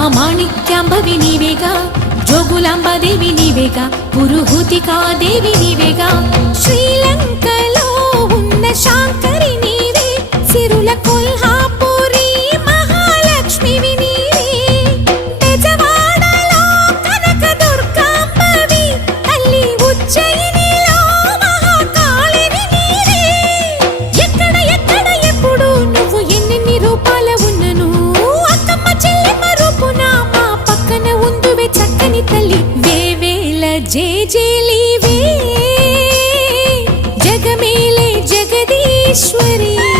మాణిక్యాంబవి నీవేగా, జోగులాంబాదేవి నీవేగా, పురుహూతికాదేవి నీవేగా. శ్రీలంకలో ఉన్న శాంకరి నీవే, సిరుల కొల్హాపురి మహాలక్ష్మివి నీవే. బెజవాడలో కనక దుర్గాంబవి, తల్లి ఉజ్జయినిలో మహాకాళిని నీవే. ఎక్కడ ఎక్కడ ఎప్పుడు నువ్వు ఎన్నెన్ని రూపాల ఉన్నను, అక్కమ్మ చెల్లెమ్మ రూపున మా పక్కన ఉందువే చక్కని తల్లి. వేవేల జేజేలివే, జగమేలే జగదీశ్వరి.